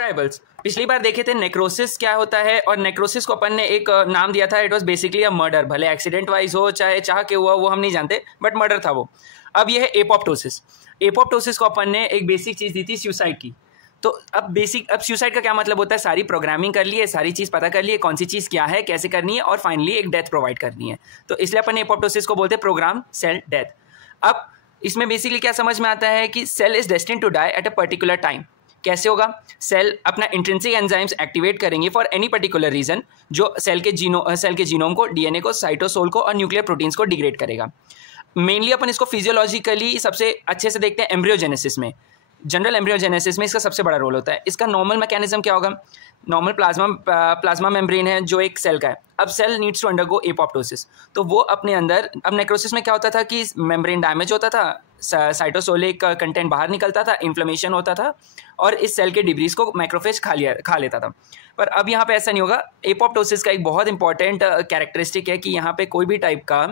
Tribals पिछली बार देखे थे नेक्रोसिस क्या होता है, और नेक्रोसिस को अपन ने एक नाम दिया था, it was basically a murder, भले एक्सीडेंट वाइज हो चाहे चाह के हुआ वो हम नहीं जानते, बट मर्डर था वो। अब ये है एपोप्टोसिस। एपोप्टोसिस को अपन ने एक बेसिक चीज़ दी थी सुसाइड की। तो अब सुसाइड का क्या मतलब होता है, सारी प्रोग्रामिंग कर ली है, सारी चीज़ पता कर ली है, कौन सी चीज़ क्या है, कैसे करनी है, और फाइनली एक डेथ प्रोवाइड करनी है। तो इसलिए अपन एपोप्टोसिस को बोलते हैं प्रोग्राम सेल डेथ। अब इसमें बेसिकली क्या समझ में आता है कि cell is destined to die at a particular time. कैसे होगा, सेल अपना इंट्रिंसिक एंजाइम्स एक्टिवेट करेंगे फॉर एनी पर्टिकुलर रीजन, जो सेल के जीनोम को, डीएनए को, साइटोसोल को और न्यूक्लियर प्रोटीन्स को डिग्रेड करेगा। मेनली अपन इसको फिजियोलॉजिकली सबसे अच्छे से देखते हैं एम्ब्रियोजेनेसिस में। जनरल एम्ब्रियोजेनेसिस में इसका सबसे बड़ा रोल होता है। इसका नॉर्मल मैकेनिज्म क्या होगा, नॉर्मल प्लाज्मा मेम्ब्रेन है जो एक सेल का है। अब cell needs to undergo apoptosis, तो वो अपने अंदर, अब नेक्रोसिस में क्या होता था कि मेम्ब्रेन डैमेज होता था, साइटोसोलिक कंटेंट बाहर निकलता था, इन्फ्लेमेशन होता था, और इस सेल के डिब्रीज को मैक्रोफेज खा लेता था। पर अब यहाँ पे ऐसा नहीं होगा। एपोप्टोसिस का एक बहुत इंपॉर्टेंट कैरेक्टरिस्टिक है कि यहाँ पे कोई भी टाइप का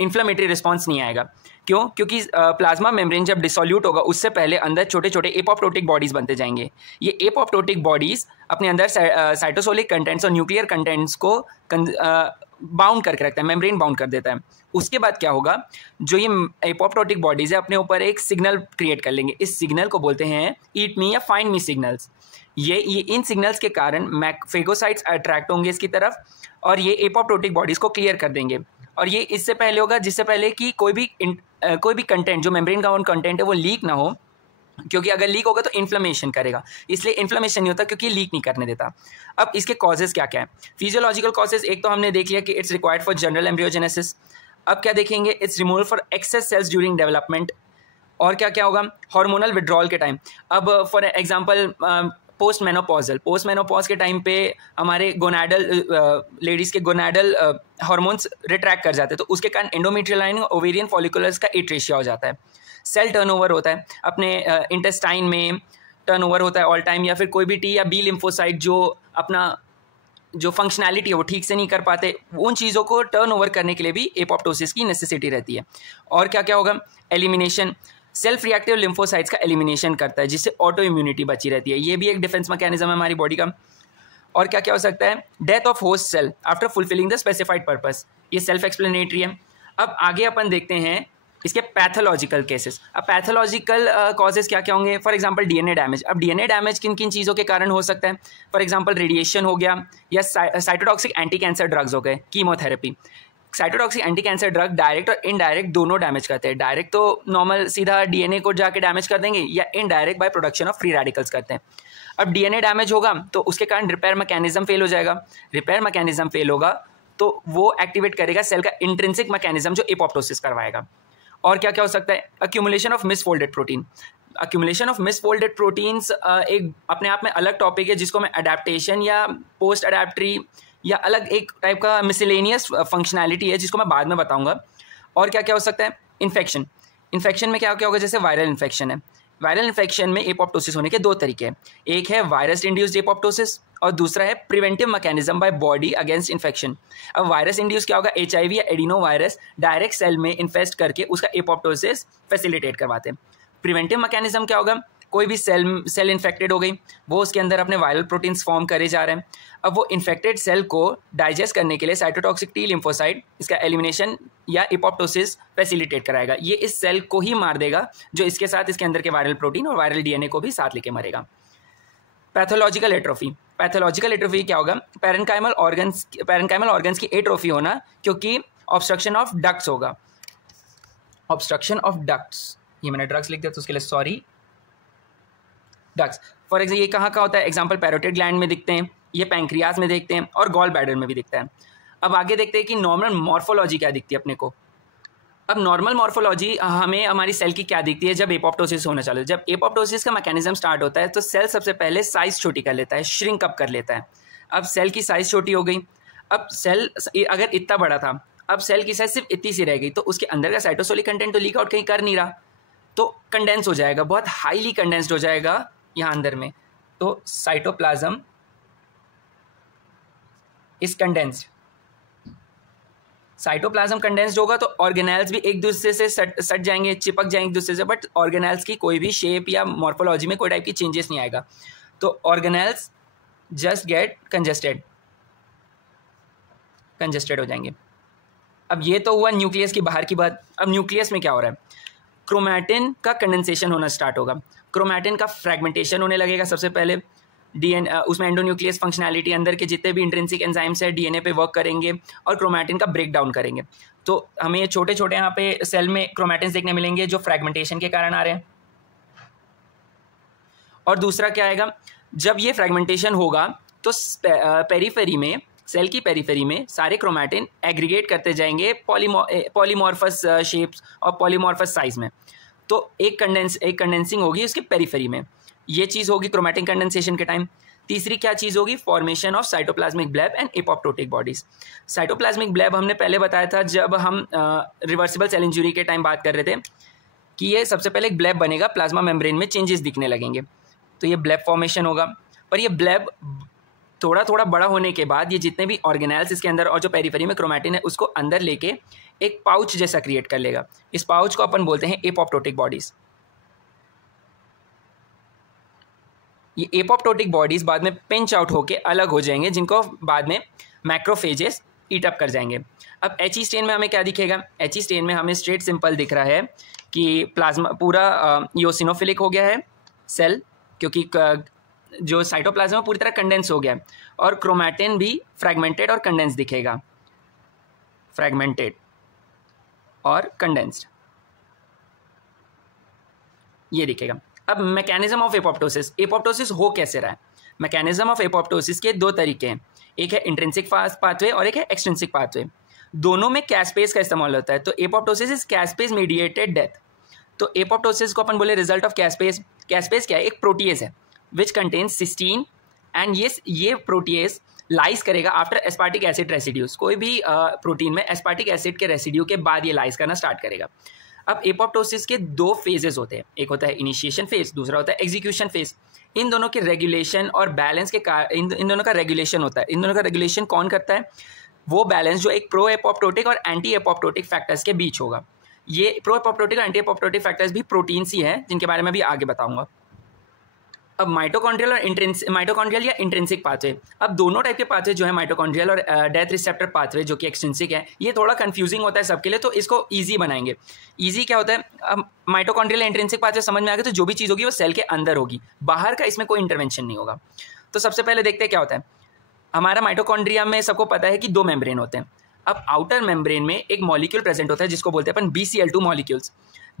इन्फ्लेमेटरी रिस्पॉन्स नहीं आएगा। क्यों? क्योंकि प्लाज्मा मेम्ब्रेन जब डिसोल्यूट होगा उससे पहले अंदर छोटे छोटे एपोप्टोटिक बॉडीज बनते जाएंगे। ये एपोप्टोटिक बॉडीज अपने अंदर साइटोसोलिक कंटेंट्स और न्यूक्लियर कंटेंट्स को बाउंड करके रखता है, मेम्ब्रेन बाउंड कर देता है। उसके बाद क्या होगा, जो ये एपोप्टोटिक बॉडीज है अपने ऊपर एक सिग्नल क्रिएट कर लेंगे। इस सिग्नल को बोलते हैं ईट मी या फाइंड मी सिग्नल्स। ये इन सिग्नल्स के कारण फेगोसाइट्स अट्रैक्ट होंगे इसकी तरफ, और ये एपोप्टोटिक बॉडीज को क्लियर कर देंगे। और ये इससे पहले होगा, जिससे पहले कि कोई भी कंटेंट जो मेम्ब्रेन का कंटेंट है वो लीक ना हो, क्योंकि अगर लीक होगा तो इन्फ्लेमेशन करेगा, इसलिए इन्फ्लेमेशन नहीं होता क्योंकि लीक नहीं करने देता। अब इसके कॉजेज क्या क्या है, फिजियोलॉजिकल कॉजेज एक तो हमने देख लिया कि it's required for general embryogenesis. अब क्या देखेंगे, it's removal for excess cells during development. और क्या क्या होगा, हार्मोनल विड्रॉल के टाइम। अब फॉर एग्जांपल पोस्ट मेनोपॉज के टाइम पे हमारे गोनाडल लेडीज़ के गोनाडल हार्मोन्स रिट्रैक्ट कर जाते हैं, तो उसके कारण एंडोमेट्रियल लाइनिंग, ओवेरियन फॉलिकुलर्स का एट्रेशिया हो जाता है। सेल टर्नओवर होता है अपने इंटेस्टाइन में, टर्नओवर होता है ऑल टाइम, या फिर कोई भी टी या बी लिम्फोसाइट जो अपना जो फंक्शनैलिटी है वो ठीक से नहीं कर पाते, उन चीज़ों को टर्न ओवर करने के लिए भी एपोप्टोसिस की नेसेसिटी रहती है। और क्या क्या होगा, एलिमिनेशन, सेल्फ रिएक्टिव लिम्फोसाइट्स का एलिमिनेशन करता है जिससे ऑटो इम्यूनिटी बची रहती है। ये भी एक डिफेंस मैकेनिज्म है हमारी बॉडी का। और क्या क्या हो सकता है, death of host cell after fulfilling the specified purpose, ये सेल्फ एक्सप्लेनेटरी है। अब आगे अपन देखते हैं इसके पैथोलॉजिकल केसेस। अब पैथोलॉजिकल कॉजेज क्या क्या होंगे, फॉर एग्जांपल डीएनए डैमेज। अब डीएनए डैमेज किन किन चीज़ों के कारण हो सकता है, फॉर एग्जांपल रेडिएशन हो गया, या साइटोटॉक्सिक एंटी कैंसर ड्रग्स हो गए, chemotherapy. Cytotoxic anti cancer drug direct और इनडायरेक्ट दोनों डैमेज करते हैं। डायरेक्ट तो नॉर्मल सीधा डीएनए को जाके डैमेज कर देंगे, या indirect by production of free radicals करते हैं। अब डीएनए डैमेज होगा तो उसके कारण रिपेयर मैकेनिज्म फेल हो जाएगा। रिपेयर मैकेनिज्म फेल होगा तो वो एक्टिवेट करेगा सेल का इंट्रिंसिक मैकेनिज्म जो एपोप्टोसिस करवाएगा। और क्या क्या हो सकता है, accumulation of misfolded protein. Accumulation of misfolded proteins एक अपने आप में अलग टॉपिक है जिसको मैं अडेप्टेशन या पोस्ट अडेप्टरी या अलग एक टाइप का मिसलेनियस फंक्शनैलिटी है जिसको मैं बाद में बताऊंगा। और क्या क्या हो सकता है, इन्फेक्शन। इन्फेक्शन में क्या क्या होगा, जैसे वायरल इन्फेक्शन है। वायरल इन्फेक्शन में एपोप्टोसिस होने के दो तरीके हैं, एक है वायरस इंड्यूस्ड एपोप्टोसिस और दूसरा है preventive mechanism by body against infection. अब वायरस इंड्यूस क्या होगा, एचआईवी या एडिनो वायरस डायरेक्ट सेल में इन्फेस्ट करके उसका एपोप्टोसिस फैसिलिटेट करवाते हैं। प्रिवेंटिव मैकेनिज्म क्या होगा, कोई भी सेल इन्फेक्टेड हो गई, वो उसके अंदर अपने वायरल प्रोटीन्स फॉर्म करे जा रहे हैं। अब वो इन्फेक्टेड सेल को डाइजेस्ट करने के लिए साइटोटॉक्सिक टी लिम्फोसाइट इसका एलिमिनेशन या एपोप्टोसिस फैसिलिटेट कराएगा। ये इस सेल को ही मार देगा जो इसके साथ इसके अंदर के वायरल प्रोटीन और वायरल डीएनए को भी साथ लेके मरेगा। Pathological atrophy. पैथोलॉजिकल एट्रोफी क्या होगा, पैरेन्काइमल ऑर्गन्स की एट्रोफी होना, क्योंकि ऑब्स्ट्रक्शन ऑफ डक्ट्स होगा। ऑब्स्ट्रक्शन ऑफ डक्ट्स, ये मैंने ड्रग्स लिख दिया तो उसके लिए सॉरी, डक्ट्स। फॉर एग्जाम्पल ये कहाँ होता है, एग्जाम्पल पैरोटिड ग्लैंड में दिखते हैं, ये पैंक्रियाज में देखते हैं और गॉल ब्लैडर में भी दिखता है। अब आगे देखते हैं कि नॉर्मल मॉर्फोलॉजी क्या दिखती है अपने को। अब नॉर्मल मॉर्फोलॉजी हमें हमारी सेल की क्या दिखती है जब एपोप्टोसिस होना चालू। जब एपोप्टोसिस का मैकेनिज्म स्टार्ट होता है तो सेल सबसे पहले साइज छोटी कर लेता है, श्रिंक अप कर लेता है। अब सेल की साइज छोटी हो गई, अब सेल अगर इतना बड़ा था, अब सेल की साइज सिर्फ इतनी सी रह गई, तो उसके अंदर का साइटोसोलिक कंटेंट तो लीक आउट कहीं कर नहीं रहा, तो कंडेंस हो जाएगा, बहुत हाईली कंडेंस्ड हो जाएगा यहाँ अंदर में। तो cytoplasm is condensed. Cytoplasm condensed होगा तो ऑर्गेनेल्स भी एक दूसरे से सट जाएंगे, चिपक जाएंगे एक दूसरे से, बट ऑर्गेनेल्स की कोई भी शेप या मॉर्फोलॉजी में कोई टाइप की चेंजेस नहीं आएगा। तो ऑर्गेनेल्स जस्ट गेट कंजेस्टेड हो जाएंगे। अब ये तो हुआ न्यूक्लियस की बाहर की बात। अब न्यूक्लियस में क्या हो रहा है, क्रोमैटिन का कंडेंसेशन होना स्टार्ट होगा, क्रोमैटिन का फ्रेगमेंटेशन होने लगेगा सबसे पहले। डीएनए उसमें एंडोन्यूक्लियस फंक्शनैलिटी, अंदर के जितने भी इंट्रिंसिक एंजाइम्स है डीएनए पे वर्क करेंगे और क्रोमैटिन का ब्रेक डाउन करेंगे। तो हमें ये छोटे छोटे यहाँ पे सेल में क्रोमैटिन्स देखने मिलेंगे जो फ्रेगमेंटेशन के कारण आ रहे हैं। और दूसरा क्या आएगा, जब ये फ्रेगमेंटेशन होगा तो पेरीफेरी में, सेल की पेरीफेरी में सारे क्रोमैटिन एग्रीगेट करते जाएंगे पॉलीमॉर्फस शेप्स और पॉलीमॉर्फस साइज में। तो एक कंडेंसिंग होगी उसके पेरीफेरी में, ये चीज़ होगी क्रोमैटिन कंडेंसेशन के टाइम। तीसरी क्या चीज़ होगी, formation of cytoplasmic bleb and apoptotic bodies. Cytoplasmic bleb हमने पहले बताया था जब हम रिवर्सिबल सेल इंजुरी के टाइम बात कर रहे थे कि ये सबसे पहले एक ब्लेब बनेगा, प्लाज्मा मेम्ब्रेन में चेंजेस दिखने लगेंगे, तो ये ब्लेब फॉर्मेशन होगा। पर ये ब्लेब थोड़ा थोड़ा बड़ा होने के बाद ये जितने भी ऑर्गेनेल्स इसके अंदर और जो पेरीफेरी में क्रोमैटिन है उसको अंदर लेके एक पाउच जैसा क्रिएट कर लेगा। इस पाउच को अपन बोलते हैं एपोप्टोटिक बॉडीज। ये एपोप्टोटिक बॉडीज बाद में पिंच आउट होके अलग हो जाएंगे, जिनको बाद में मैक्रोफेजेस ईट अप कर जाएंगे। अब एचई स्टेन में हमें क्या दिखेगा, एचई स्टेन में हमें स्ट्रेट सिंपल दिख रहा है कि प्लाज्मा पूरा योसिनोफिलिक हो गया है सेल, क्योंकि जो साइटोप्लाज्म पूरी तरह कंडेंस हो गया है, और क्रोमैटिन भी फ्रैगमेंटेड और कंडेंस दिखेगा, फ्रैगमेंटेड और कंडेंस्ड ये दिखेगा। अब मैकेनिज्म ऑफ एपोप्टोसिस, एपोप्टोसिस हो कैसे रहा है। मैकेनिज्म ऑफ एपोप्टोसिस के दो तरीके हैं, एक है इंट्रिंसिक पाथवे और एक है एक्सट्रिंसिक पाथवे। दोनों में कैस्पेज का इस्तेमाल होता है। तो apoptosis is caspase mediated death. तो एपोप्टोसिस को अपन बोले रिजल्ट ऑफ कैस्पेज। कैस्पेज क्या है, एक प्रोटीएज है विच कंटेन्स सिस्टीन एंड ये प्रोटीएज लाइज करेगा आफ्टर एस्पार्टिक एसिड रेसिड्यूज। कोई भी प्रोटीन में एस्पार्टिक एसिड के रेसिड्यू के बाद ये लाइज करना स्टार्ट करेगा। अब एपोप्टोसिस के दो फेजेस होते हैं, एक होता है इनिशिएशन फेज, दूसरा होता है एग्जीक्यूशन फेज। इन दोनों के रेगुलेशन और बैलेंस के इन दोनों का रेगुलेशन होता है। इन दोनों का रेगुलेशन कौन करता है, वो बैलेंस जो एक प्रो एपोप्टोटिक और एंटी एपोप्टोटिक फैक्टर्स के बीच होगा। ये प्रो एपोप्टोटिक और एंटी एपोप्टोटिक फैक्टर्स भी प्रोटीन्स ही हैं, जिनके बारे में भी आगे बताऊंगा। अब माइटोकॉन्ड्रियल और माइटोकॉन्ड्रियल या इंट्रिंसिक पाथवे, अब दोनों टाइप के पाथवे जो है माइटोकॉन्ड्रियल और डेथ रिसेप्टर पाथवे जो कि एक्सट्रिंसिक है, ये थोड़ा कंफ्यूजिंग होता है सबके लिए, तो इसको इजी बनाएंगे। इजी क्या होता है, अब माइटोकॉन्ड्रियल या इंट्रिंसिक पाथवे समझ में आ गया, तो जो भी चीज़ होगी वो सेल के अंदर होगी, बाहर का इसमें कोई इंटरवेंशन नहीं होगा। तो सबसे पहले देखते हैं क्या होता है। हमारा माइटोकॉन्ड्रिया में सबको पता है कि दो मेम्ब्रेन होते हैं। अब आउटर मेम्ब्रेन में एक मॉलिक्यूल प्रेजेंट होता है जिसको बोलते हैं अपन BCl2 मॉलिक्यूल्स।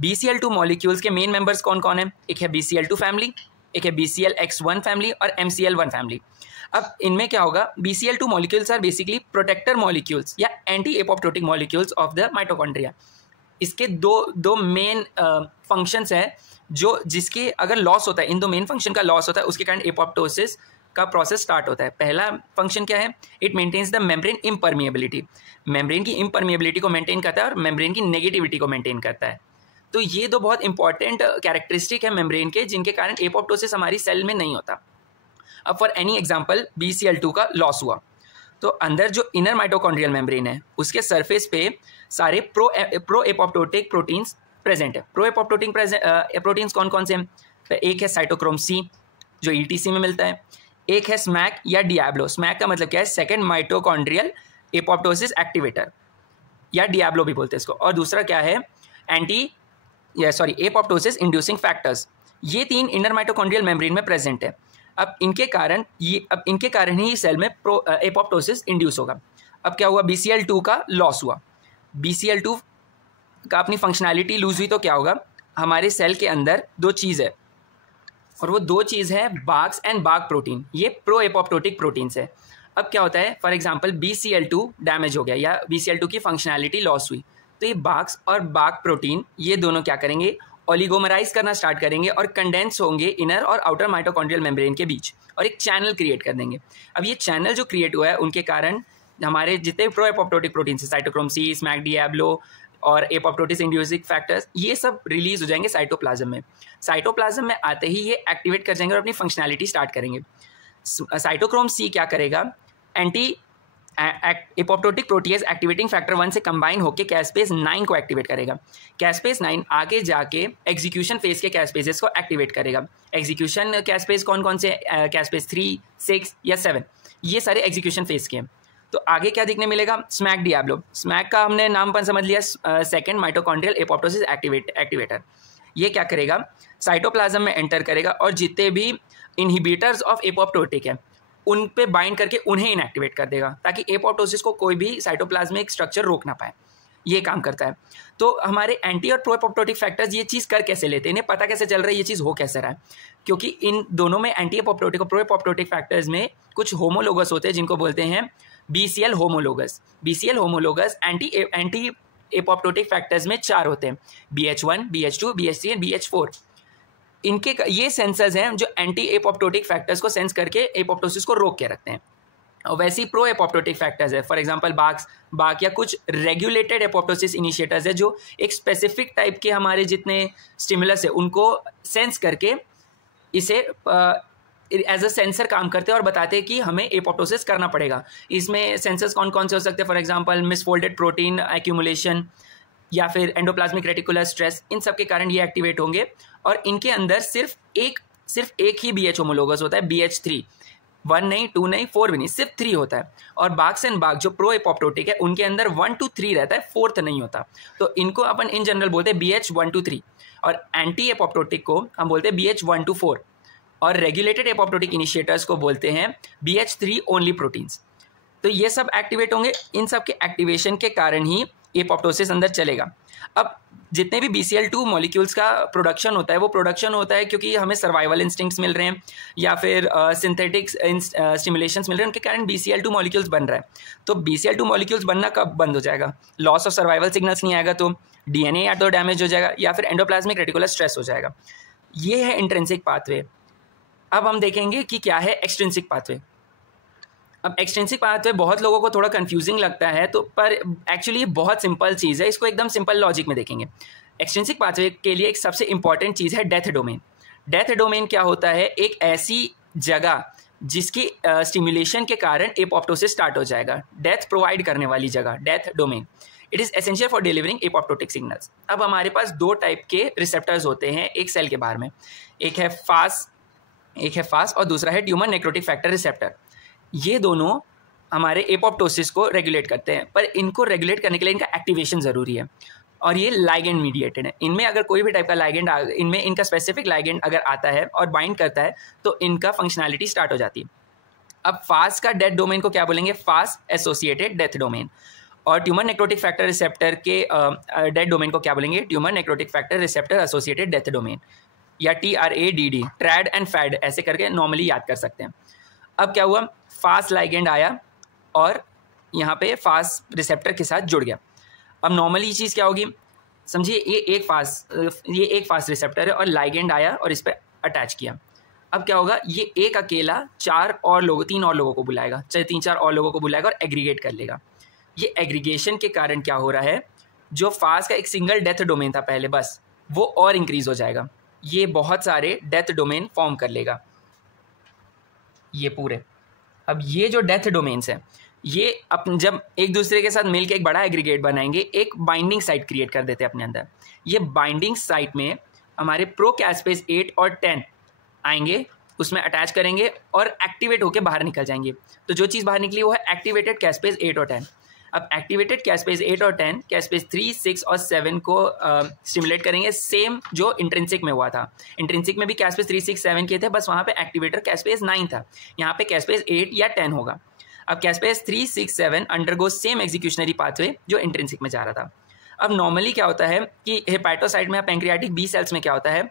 BCl2 मॉलिक्यूल्स के मेन मेंबर्स कौन कौन है, एक है BCl2 फैमिली, एक है BClX1 फैमिली और MCl1 फैमिली। अब इनमें क्या होगा, BCl2 molecules are basically protector molecules या anti apoptotic molecules of the mitochondria. इसके दो मेन फंक्शंस हैं, जो जिसके अगर लॉस होता है, इन दो मेन फंक्शन का लॉस होता है, उसके कारण एपोप्टोसिस का प्रोसेस स्टार्ट होता है। पहला फंक्शन क्या है, it maintains the membrane impermeability. Membrane की इम्परमिएबिलिटी को मेंटेन करता है और मेम्ब्रेन की नेगेटिविटी को मेंटेन करता है। तो ये दो बहुत इंपॉर्टेंट कैरेक्टरिस्टिक है मेम्ब्रेन के, जिनके कारण एपोप्टोसिस हमारी सेल में नहीं होता। अब फॉर एनी एग्जांपल BCl2 का लॉस हुआ, तो अंदर जो इनर माइटोकॉन्ड्रियल मेम्ब्रेन है उसके सरफेस पे सारे प्रो एपोप्टोटिक प्रोटीन्स प्रेजेंट है। प्रो एपोप्टोटिक प्रोटीन्स कौन कौन से हैं, तो एक है साइटोक्रोम C जो ETC में मिलता है, एक है स्मैक या डियाब्लो। स्मैक का मतलब क्या है, सेकेंड माइटोकॉन्ड्रियल एपोप्टोसिस एक्टिवेटर या डियाब्लो भी बोलते हैं इसको। और दूसरा क्या है, एपोप्टोसिस इंड्यूसिंग फैक्टर्स। ये तीन इनर माइटोकॉन्ड्रियल मेम्ब्रेन में प्रेजेंट है। अब इनके कारण ही सेल में एपोप्टोसिस इंड्यूस होगा। अब क्या हुआ, BCl2 का लॉस हुआ, BCl2 का अपनी फंक्शनैलिटी लूज हुई, तो क्या होगा, हमारे सेल के अंदर दो चीज़ है, और वो दो चीज़ है बार्क्स एंड बार्क प्रोटीन। ये प्रो एपोप्टोटिक प्रोटीन्स है। अब क्या होता है, फॉर एग्जांपल BCl2 डैमेज हो गया या BCl2 की फंक्शनैलिटी लॉस हुई, तो ये बार्क्स और बार्क प्रोटीन ये दोनों क्या करेंगे, ओलिगोमराइज करना स्टार्ट करेंगे और कंडेंस होंगे इनर और आउटर माइटोकॉन्ड्रियल मेम्ब्रेन के बीच और एक चैनल क्रिएट कर देंगे। अब ये चैनल जो क्रिएट हुआ है उनके कारण हमारे जितने प्रो एपोप्टोटिक प्रोटीन है, साइटोक्रोम C, स्मैक, डियाब्लो और एपोप्टोटिस इंड्यूसिंग फैक्टर्स, ये सब रिलीज हो जाएंगे साइटोप्लाज्म में। साइटोप्लाज्म में आते ही ये एक्टिवेट कर जाएंगे और अपनी फंक्शनैलिटी स्टार्ट करेंगे। साइटोक्रोम C क्या करेगा, anti apoptotic protease activating factor 1 से कंबाइन होकर कैस्पेज 9 को एक्टिवेट करेगा। कैस्पेज 9 आगे जाके एग्जीक्यूशन फेज के कैस्पेजेस को एक्टिवेट करेगा। एग्जीक्यूशन कैस्पेज कौन कौन से? कैस्पेज 3, 6 या 7, ये सारे एग्जीक्यूशन फेज के हैं। तो आगे क्या देखने मिलेगा? Smack Diablo. स्मैक का हमने नाम पर समझ लिया, सेकेंड माइटोकॉन्ड्रियल एपोप्टोसिस एक्टिवेटर। ये क्या करेगा? साइटोप्लाज्म में एंटर करेगा और जितने भी इनहिबिटर्स ऑफ एपोप्टोटिक है उन पे बाइंड करके उन्हें इनएक्टिवेट कर देगा, ताकि एपोप्टोसिस को कोई भी साइटोप्लाज्मिक स्ट्रक्चर रोक ना पाए। ये काम करता है। तो हमारे एंटी और प्रो एपोप्टोटिक फैक्टर्स ये चीज़ कर कैसे लेते हैं, इन्हें पता कैसे चल रहा है ये चीज़ हो कैसे रहा है? क्योंकि इन दोनों में एंटी एपोप्टोटिक और प्रो एपोप्टोटिक फैक्टर्स में कुछ होमोलोगस होते हैं जिनको बोलते हैं BCL homologous. BCL homologous anti apoptotic factors में 4 होते हैं, BH1, BH2, BH3 and BH4। इनके ये सेंसर्स हैं जो एंटी एपोप्टोटिक फैक्टर्स को सेंस करके एपोप्टोसिस को रोक के रखते हैं। और वैसे ही प्रो एपोप्टोटिक फैक्टर्स है, फॉर एग्जांपल बाक या कुछ रेगुलेटेड एपोप्टोसिस इनिशिएटर्स है जो एक स्पेसिफिक टाइप के हमारे जितने स्टिमुलस है उनको सेंस करके इसे एज अ सेंसर काम करते हैं और बताते हैं कि हमें एपोप्टोसिस करना पड़ेगा। इसमें सेंसर्स कौन कौन से हो सकते हैं? For example misfolded protein accumulation या फिर एंडोप्लाज्मिक रेटिकुलर स्ट्रेस, इन सब के कारण ये एक्टिवेट होंगे। और इनके अंदर सिर्फ एक ही BH होमोलोगस होता है, BH3। 1 नहीं, 2 नहीं, 4 भी नहीं, सिर्फ 3 होता है। और बाक्स एंड बाग जो प्रो एपोप्टोटिक है उनके अंदर 1 to 3 रहता है, 4th नहीं होता। तो इनको अपन इन जनरल बोलते हैं BH 1 to 3, और एंटी एपोप्टोटिक को हम बोलते हैं BH 1 to 4, और रेगुलेटेड एपोप्टोटिक इनिशिएटर्स को बोलते हैं BH3 ओनली प्रोटीन्स। तो ये सब एक्टिवेट होंगे। इन सब के एक्टिवेशन के कारण ही एपोप्टोसिस अंदर चलेगा। अब जितने भी BCL2 मॉलिक्यूल्स का प्रोडक्शन होता है वो प्रोडक्शन होता है क्योंकि हमें सर्वाइवल इंस्टिंक्ट्स मिल रहे हैं या फिर सिंथेटिक स्टिमुलेशंस मिल रहे हैं, उनके कारण BCL2 मॉलिक्यूल्स बन रहा है। तो BCL2 मॉलिक्यूल्स बनना कब बंद हो जाएगा? लॉस ऑफ सर्वाइवल सिग्नल्स नहीं आएगा तो DNA या तो डैमेज हो जाएगा या फिर एंडोप्लाज्मिक रेटिकुलर स्ट्रेस हो जाएगा। ये है इंट्रिंसिक पाथवे। अब हम देखेंगे कि क्या है एक्सट्रिंसिक पाथवे। अब एक्सट्रिंसिक पाथवे बहुत लोगों को थोड़ा कंफ्यूजिंग लगता है, तो पर एक्चुअली ये बहुत सिंपल चीज़ है, इसको एकदम सिंपल लॉजिक में देखेंगे। एक्सट्रिंसिक पाथवे के लिए एक सबसे इंपॉर्टेंट चीज़ है डेथ डोमेन। डेथ डोमेन क्या होता है? एक ऐसी जगह जिसकी स्टिमुलेशन के कारण एपोप्टोसिस स्टार्ट हो जाएगा। डेथ प्रोवाइड करने वाली जगह, death domain. It is essential for delivering apoptotic signals. अब हमारे पास 2 टाइप के रिसेप्टर्स होते हैं एक सेल के बाहर में, एक है फास और दूसरा है ट्यूमर नेक्रोटिक फैक्टर रिसेप्टर। ये दोनों हमारे एपोप्टोसिस को रेगुलेट करते हैं, पर इनको रेगुलेट करने के लिए इनका एक्टिवेशन ज़रूरी है और ये लाइगेंड मीडिएटेड है। इनमें अगर कोई भी टाइप का लाइगेंड इनमें इनका स्पेसिफिक लाइगेंड अगर आता है और बाइंड करता है तो इनका फंक्शनैलिटी स्टार्ट हो जाती है। अब फास का डेथ डोमेन को क्या बोलेंगे? फास एसोसिएटेड डेथ डोमेन। और ट्यूमर नेक्रोटिक फैक्टर रिसेप्टर के डेथ डोमेन को क्या बोलेंगे? Tumour necrotic factor receptor associated death domain, या TRADD, ट्रैड एंड फैड, ऐसे करके नॉर्मली याद कर सकते हैं। अब क्या हुआ? फास्ट लाइगेंड आया और यहाँ पे फास्ट रिसेप्टर के साथ जुड़ गया। अब नॉर्मली चीज़ क्या होगी? समझिए ये एक फास्ट रिसेप्टर है और लाइगेंड आया और इस पर अटैच किया। अब क्या होगा? ये एक अकेला 3 और लोगों को बुलाएगा, चाहे 3-4 और लोगों को बुलाएगा और एग्रीगेट कर लेगा। ये एग्रीगेशन के कारण क्या हो रहा है? जो फास्ट का एक सिंगल डेथ डोमेन था पहले, बस वो और इंक्रीज हो जाएगा। ये बहुत सारे डेथ डोमेन फॉर्म कर लेगा, ये पूरे। अब ये जो डेथ डोमेन्स हैं ये जब एक दूसरे के साथ मिलकर एक बड़ा एग्रीगेट बनाएंगे, एक बाइंडिंग साइट क्रिएट कर देते हैं अपने अंदर। ये बाइंडिंग साइट में हमारे प्रो कैस्पेज 8 और 10 आएंगे, उसमें अटैच करेंगे और एक्टिवेट होकर बाहर निकल जाएंगे। तो जो चीज़ बाहर निकली वो है एक्टिवेटेड कैस्पेज 8 और 10। अब एक्टिवेटेड कैस्पेज 8 और 10 कैस्पेज 3, 6 और 7 को स्टिमुलेट करेंगे, सेम जो इंट्रिंसिक में हुआ था। इंट्रिंसिक में भी कैस्पेज 3, 6, 7 के थे, बस वहाँ पे एक्टिवेटर कैस्पेज 9 था। यहाँ पे कैस्पेज 8 या 10 होगा। अब कैस्पेज 3, 6, 7 अंडरगो सेम एग्जीक्यूशनरी पाथवे जो इंट्रिंसिक में जा रहा था। अब नॉर्मली क्या होता है कि हेपाटोसाइट में या पैंक्रियाटिक बी सेल्स में क्या होता है?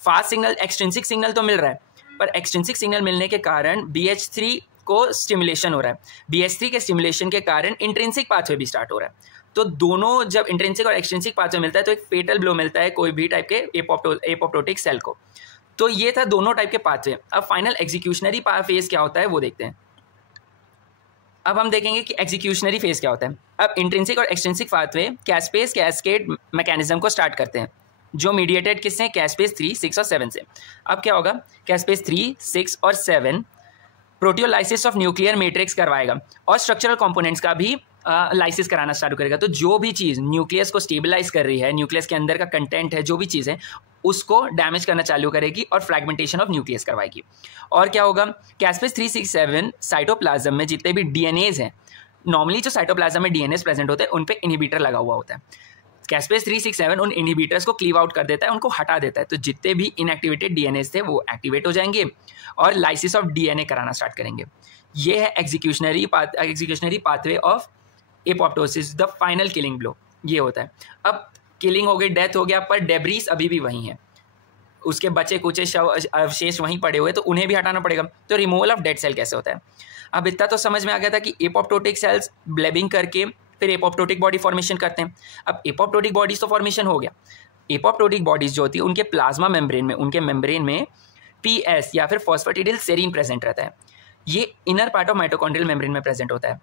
फास्ट सिग्नल, एक्सट्रिंसिक सिग्नल तो मिल रहा है, पर एक्सट्रिंसिक सिग्नल मिलने के कारण BH3 को स्टिमुलेशन हो रहा है। BH3 के स्टिमुलेशन के कारण इंट्रिंसिक पाथवे भी स्टार्ट हो रहा है। तो दोनों जब इंट्रिंसिक और एक्सट्रिंसिक पाथवे मिलता है तो एक फेटल ब्लो मिलता है कोई भी टाइप के एपोप्टोटिक सेल को। तो ये था दोनों टाइप के पाथवे। अब फाइनल एग्जीक्यूशनरी फेज क्या होता है वो देखते हैं। अब हम देखेंगे कि एग्जीक्यूशनरी फेज क्या होता है। अब इंट्रिंसिक और extrinsic pathway caspase cascade mechanism को स्टार्ट करते हैं, जो मीडिएटेड किससे? कैस्पेज 3, 6 और 7 से। अब क्या होगा? कैस्पेज 3, 6 और 7 प्रोटियोलाइसिस ऑफ न्यूक्लियर मैट्रिक्स करवाएगा और स्ट्रक्चरल कंपोनेंट्स का भी लाइसिस कराना स्टार्ट करेगा। तो जो भी चीज़ न्यूक्लियस को स्टेबलाइज कर रही है, न्यूक्लियस के अंदर का कंटेंट है, जो भी चीज़ है उसको डैमेज करना चालू करेगी और फ्रैगमेंटेशन ऑफ न्यूक्लियस करवाएगी। और क्या होगा, कैस्पेस 367 साइटोप्लाज्म में जितने भी डीएनएज हैं, नॉर्मली जो साइटोप्लाज्म में डीएनएज प्रेजेंट होते हैं उन पे इनहिबिटर लगा हुआ होता है। कैस्पेस 367 उन इनहिबिटर्स को क्लीव आउट कर देता है, उनको हटा देता है। तो जितने भी इनएक्टिवेटेड डीएनएज थे वो एक्टिवेट हो जाएंगे और लाइसिस ऑफ डीएनए कराना स्टार्ट करेंगे। ये है executionary pathway of apoptosis, the final killing blow. ये होता है। अब किलिंग हो गई, डेथ हो गया, पर डेब्रीज अभी भी वहीं है, उसके बचे कुचे अवशेष वहीं पड़े हुए, तो उन्हें भी हटाना पड़ेगा। तो रिमूवल ऑफ डेड सेल कैसे होता है? अब इतना तो समझ में आ गया था कि एपोप्टोटिक सेल्स ब्लेबिंग करके फिर एपोप्टोटिक बॉडी फॉर्मेशन करते हैं। अब एपोप्टोटिक बॉडीज तो फॉर्मेशन हो गया। एपोप्टोटिक बॉडीज जो होती है उनके प्लाज्मा मेम्ब्रेन में पीएस या फिर फॉस्फेटिडिल सेरीन प्रेजेंट रहता है। ये inner part of mitochondrial membrane में प्रेजेंट होता है।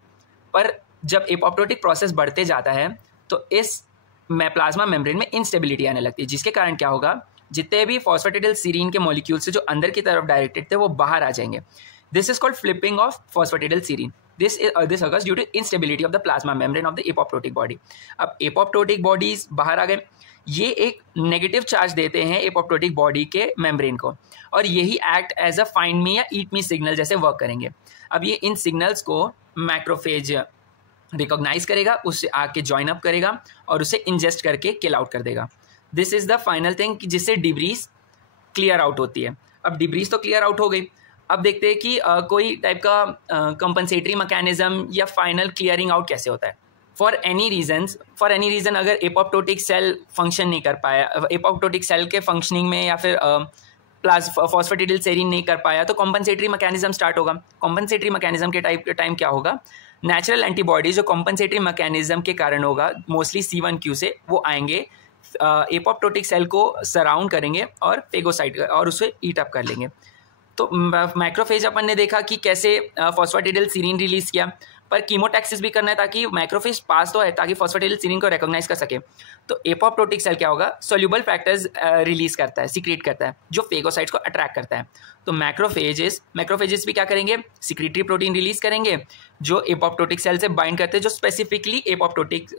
पर जब एपोप्टोटिक प्रोसेस बढ़ते जाता है तो इस प्लाज्मा मेम्ब्रेन में इंस्टेबिलिटी आने लगती है, जिसके कारण क्या होगा, जितने भी फॉस्फेटिडिल सीरीन के मॉलिक्यूल्स जो अंदर की तरफ डायरेक्टेड थे वो बाहर आ जाएंगे। This is called flipping of phosphatidyl serine. This occurs due to instability of the plasma membrane of the apoptotic body. अब एपोप्टोटिक बॉडीज बाहर आ गए, ये एक नेगेटिव चार्ज देते हैं एपोप्टोटिक बॉडी के मेम्ब्रेन को, और यही act as a find me या ईट मी सिग्नल जैसे वर्क करेंगे। अब ये इन सिग्नल्स को मैक्रोफेज रिकॉग्नाइज करेगा, उससे आके ज्वाइन अप करेगा और उसे इंजेस्ट करके किल आउट कर देगा। This is the final thing जिससे डिब्रीज क्लियर आउट होती है। अब डिब्रीज तो क्लियर आउट हो गई, अब देखते हैं कि कोई टाइप का कंपनसेटरी मैकेनिज्म या फाइनल क्लियरिंग आउट कैसे होता है। फॉर एनी रीज़न अगर एपोप्टोटिक सेल फंक्शन नहीं कर पाया, एपोप्टोटिक सेल के फंक्शनिंग में या फिर फॉस्फेटिडिल सेरीन नहीं कर पाया, तो कॉम्पनसेटरी मैकेनिज्म स्टार्ट होगा। कॉम्पनसेटरी मैकेनिज्म के टाइम क्या होगा, नेचुरल एंटीबॉडीज जो कॉम्पनसेटरी मैकेनिज्म के कारण होगा, मोस्टली C1q से, वो आएंगे, एपोप्टोटिक सेल को सराउंड करेंगे और फेगोसाइट और उसे ईट अप कर लेंगे। तो मैक्रोफेज अपन ने देखा कि कैसे फॉस्फेटिडिल सीरीन रिलीज किया, पर कीमोटैक्सिस भी करना है ताकि मैक्रोफेज पास तो है ताकि फॉस्फेटिडिल सीरीन को रिकॉग्नाइज कर सके। तो एपोप्टोटिक सेल क्या होगा, सोल्यूबल फैक्टर्स रिलीज करता है, सीक्रेट करता है, जो फेगोसाइट्स को अट्रैक्ट करता है। तो मैक्रोफेजेस भी क्या करेंगे, सीक्रेटरी प्रोटीन रिलीज करेंगे जो एपोप्टोटिक सेल से बाइंड करते हैं, जो स्पेसिफिकली एपोप्टोटिक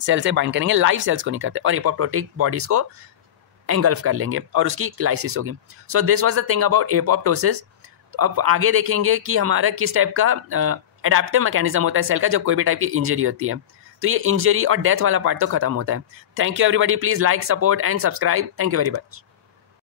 सेल से बाइंड करेंगे, लाइव सेल्स को नहीं करते, और एपोप्टोटिक बॉडीज को एंगल्फ कर लेंगे और उसकी लाइसिस होगी। So this was the thing about apoptosis. तो अब आगे देखेंगे कि हमारा किस टाइप का एडेप्टिव मैकेनिज्म होता है सेल का जब कोई भी टाइप की इंजरी होती है। तो ये इंजरी और डेथ वाला पार्ट तो खत्म होता है। Thank you everybody, please like, support and subscribe. Thank you very much.